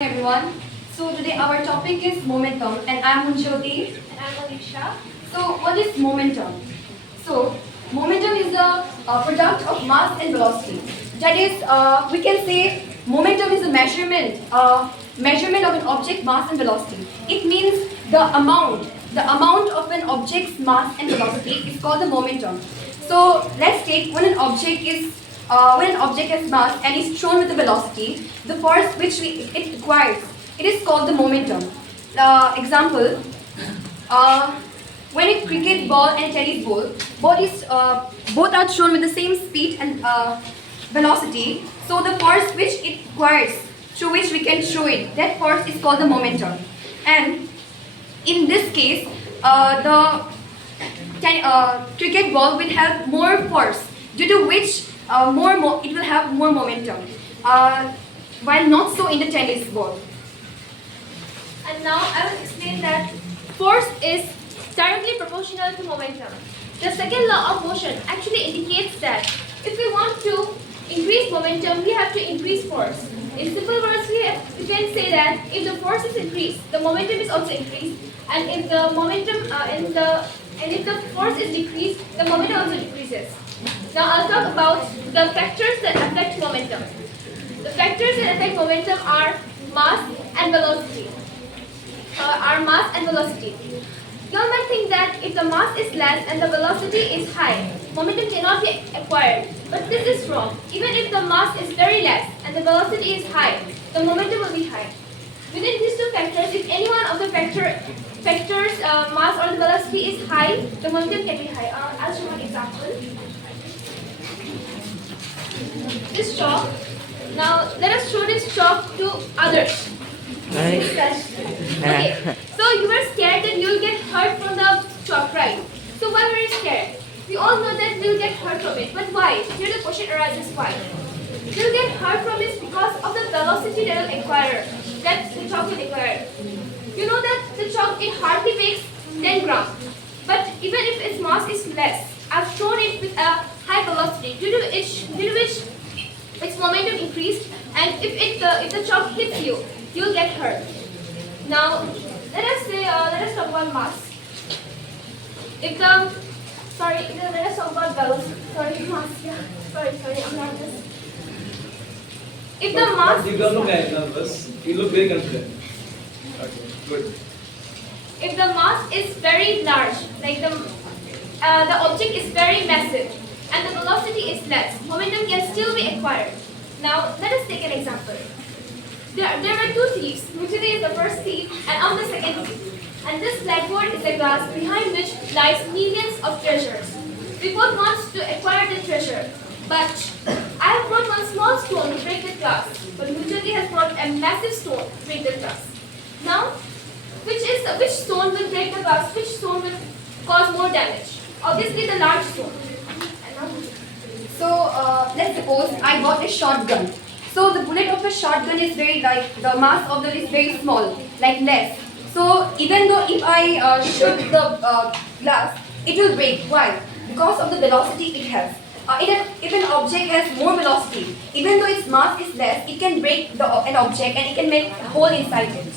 Everyone. So today our topic is momentum and I'm Monjyoti. And I'm Alicia. So what is momentum? So momentum is the product of mass and velocity. That is, we can say momentum is a measurement of an object mass and velocity. It means the amount of an object's mass and velocity is called the momentum. So let's take when an object has mass and is thrown with a velocity, the force which it requires, it is called the momentum. Example, when a cricket ball and a tennis ball, both are thrown with the same speed and velocity, so the force which it requires, through which we can throw it, that force is called the momentum. And in this case, the cricket ball will have more force, due to which it will have more momentum, while not so in the tennis ball. And now I will explain that force is directly proportional to momentum. The second law of motion actually indicates that if we want to increase momentum, we have to increase force. In simple words, we can say that if the force is increased, the momentum is also increased, and if the if the force is decreased, the momentum also decreases. Now I'll talk about the factors that affect momentum. The factors that affect momentum are mass and velocity. You all might think that if the mass is less and the velocity is high, momentum cannot be acquired. But this is wrong. Even if the mass is very less and the velocity is high, the momentum will be high. Within these two factors, if any one of the factors mass or the velocity is high, the momentum can be high. I'll show one example. This chalk. Now let us show this chalk to others. Okay, so you were scared that you'll get hurt from the chalk, right? So why were you scared? We all know that we'll get hurt from it, but why? Here the question arises, why? You'll get hurt from it because of the velocity that will acquire, that the chalk will acquire. You know that the chalk, it hardly weighs 10 grams, but even if its mass is less, I've thrown it with a high velocity, due to which its momentum increased, and if the chalk hits you, you'll get hurt. Now, let us talk about mass. Let us talk about velocity. Mass. Yeah. I'm nervous. If the mass. You don't look nervous. You look very confident. Okay, good. If the mass is very large, like the object is very massive, and the velocity is less, momentum can still be acquired. Now, let us take an example. There are two thieves. Monjyoti is the first thief, and I'm the second thief. And this blackboard is a glass behind which lies millions of treasures. We both want to acquire the treasure, but I have brought one small stone to break the glass, but Monjyoti has brought a massive stone to break the glass. Now, which stone will break the glass? Which stone will cause more damage? Obviously, the large stone. So let's suppose I got a shotgun. So the bullet of a shotgun is very light. The mass of that is very small, like less. So even though if I shoot the glass, it will break. Why? Because of the velocity it has. If an object has more velocity, even though its mass is less, it can break an object and it can make a hole inside it.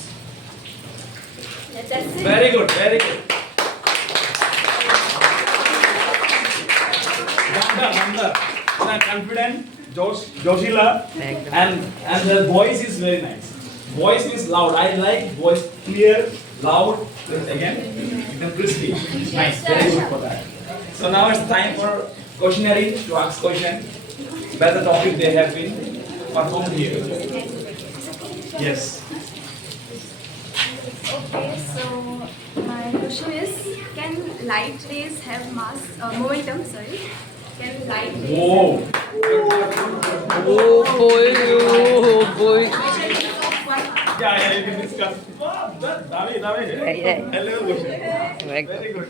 That's it. Very good, very good. Nanda, confident, Joshila, and the voice is very nice. Voice is loud. I like voice clear, loud. Again, even crispy. Nice, very good for that. So now it's time for questionnaire to ask question. Where the topic they have been performed here. Yes. Okay, so my question is, can light rays have momentum, sorry? Can light rays Whoa. Oh boy. Yeah, you can discuss. Wow, Dami. Hello, question. Very good.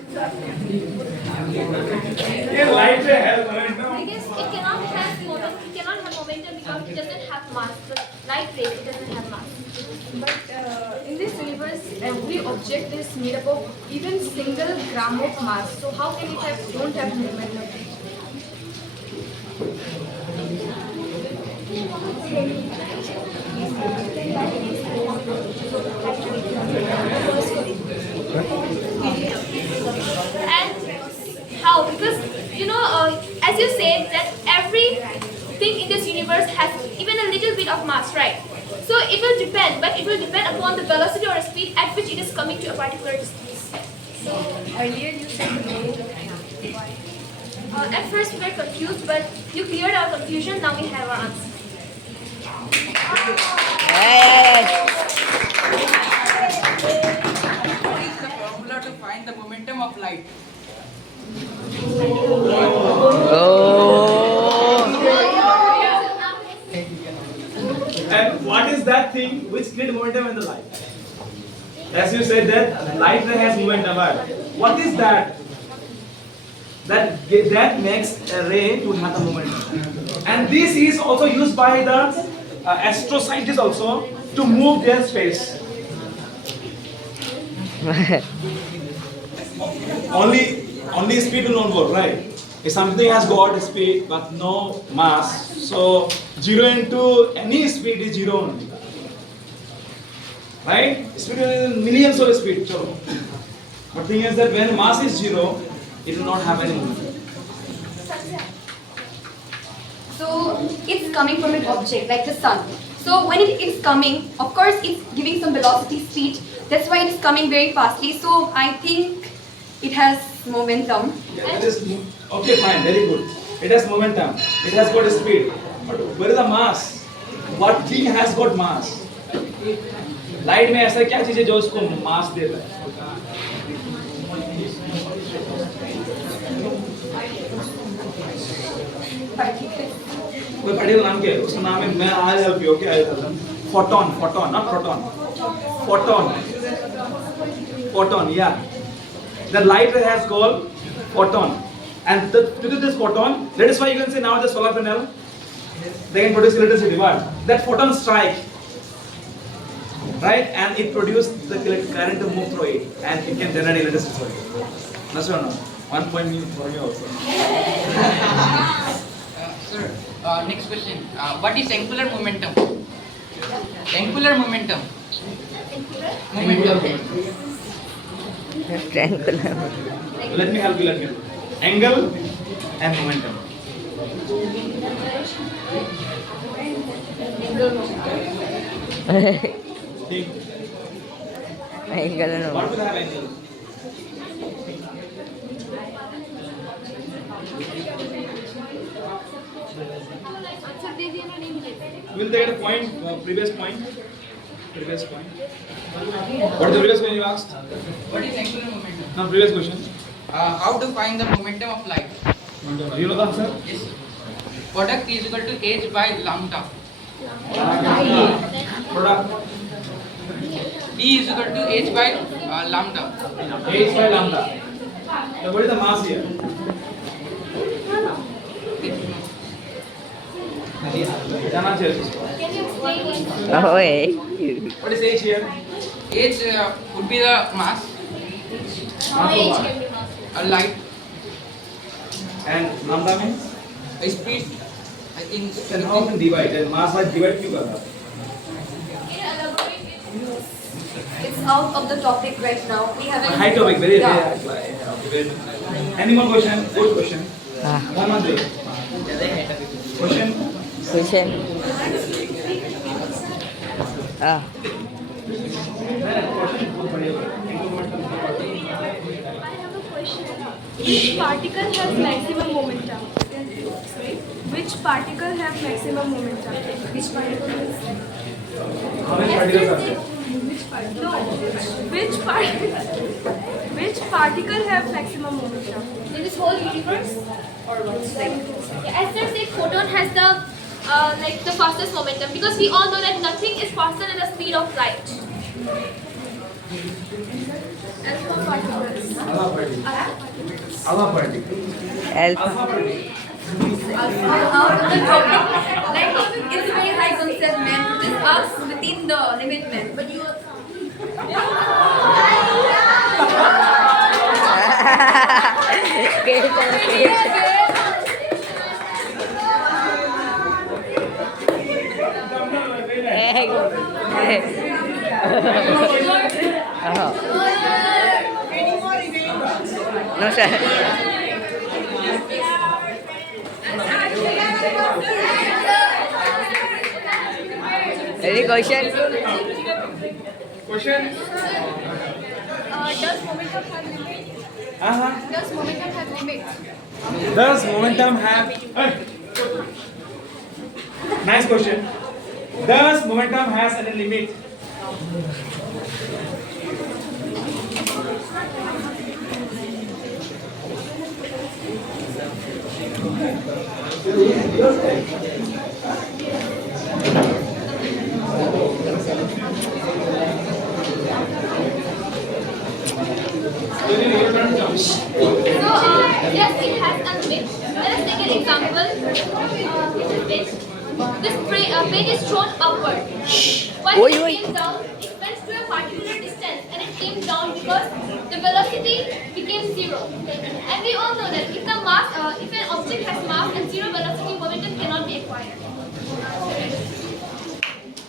Yeah, light ray has momentum. I guess it cannot have momentum because it doesn't have mass. But light rays, it doesn't have mass. But in this universe, every object is made up of even single gram of mass. So how can it don't have momentum? Can light rays have depend, but it will depend upon the velocity or speed at which it is coming to a particular distance. Earlier you said no. At first we were confused, but you cleared our confusion. Now we have our answer. What is the formula to find the momentum of light? And what is that thing which creates momentum in the light? As you said that light ray has momentum, right? What is that? That makes a ray to have a momentum. And this is also used by the astroscientists also to move their space. only speed will not work, right? If something has got speed but no mass, so 0 into any speed is 0 only. Right? Speed is millions of speed. So, but thing is that when mass is 0, it will not have any movement. So it's coming from an object like the sun. So when it is coming, of course it's giving some velocity speed. That's why it is coming very fastly. So I think it has momentum. Yeah, that is okay, fine, very good. It has momentum. It has got a speed. But where is the mass? What thing has got mass? Light में ऐसा क्या चीज है जो उसको मास देता है? कोई पर्टिकुलर नाम क्या है? उसका नाम है, मैं I help you, okay, I help. Photon, not proton, photon, yeah. The light ray has called photon, and due to this photon, that is why you can say now the solar panel, they can produce electricity. But that photon strike, right, and it produces the current to move through it, and it can generate electricity. That's or not? 1 point for you also. Sir, next question. What is angular momentum? Angular momentum. Triangular. Let me help you. Angle and momentum. Think. Angle What no. will have angle? Answer दे दिया ना, नहीं मिलेगा। Will they get a point? Previous point. What is the previous question you asked? What is angular momentum? No, previous question. How to find the momentum of light? Do you know the answer? Yes. Product is equal to h by lambda. Product. E is equal to h by lambda. H by lambda. So what is the mass here? जाना चाहिए उसको. Can you explain it? Oh, hey. What is H here? H would be the mass, How age can be mass? light, And lambda means? speed. In Then how can divide? Then mass by divide क्यों कर रहा? It's out of the topic right now. We haven't. High topic, very Yeah. very. Any more question? Good question. Ah. One more day. Question. Question. Ah. I have a question. Which particle has maximum momentum? Which particle have maximum momentum? Which particle is? How many particles are there? No. Which particle have maximum momentum? In this whole universe, or what? Yeah, as I said, photon has the the fastest momentum, because we all know that nothing is faster than the speed of light. Alpha particles. Alpha particle. Alpha particle. Alpha. Alpha particle. Out of the topic. Like it's a very high concept, man. Just us within the limit, man. But you. No, sir. Very good. question. Question? Does momentum have limit? Uh-huh. Does momentum have limit? Does momentum have... Hey. Nice question. Does momentum has any limit? Yes, it has a limit. Let us take an example. Page is thrown upward. Once Oi, it oi. came down, it went to a particular distance and it came down because the velocity became zero. And we all know that if an object has mass and zero velocity, momentum cannot be acquired.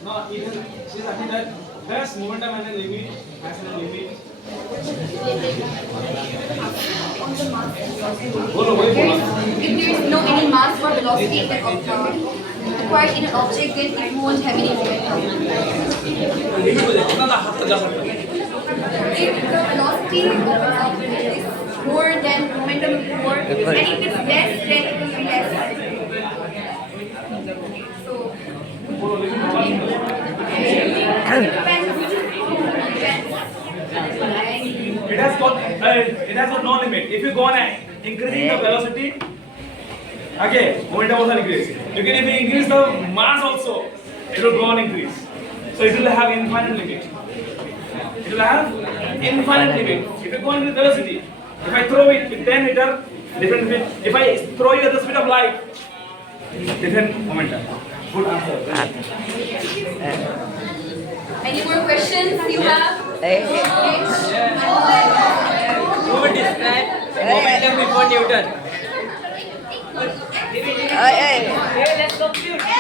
No, even she's asking that does momentum has a limit? Has a limit? बोलो वही बोलो. If there is no any mass or velocity acquired in an object, then it won't have any momentum. अपना हाथ जा सकता है. If the velocity is more than momentum will be more, and if it's less, then it will be less. So, It has got no limit. If you go on increasing the velocity, okay, momentum also increase. You can if you increase the mass also, it will go on increase. So it will have infinite limit. It will have infinite limit. If you go on with velocity, if I throw it with 10 meter, different speed. If I throw you at the speed of light, different momentum. Good answer. any more questions you have? Who would describe momentum before Newton? Hey, hey. Let's compute.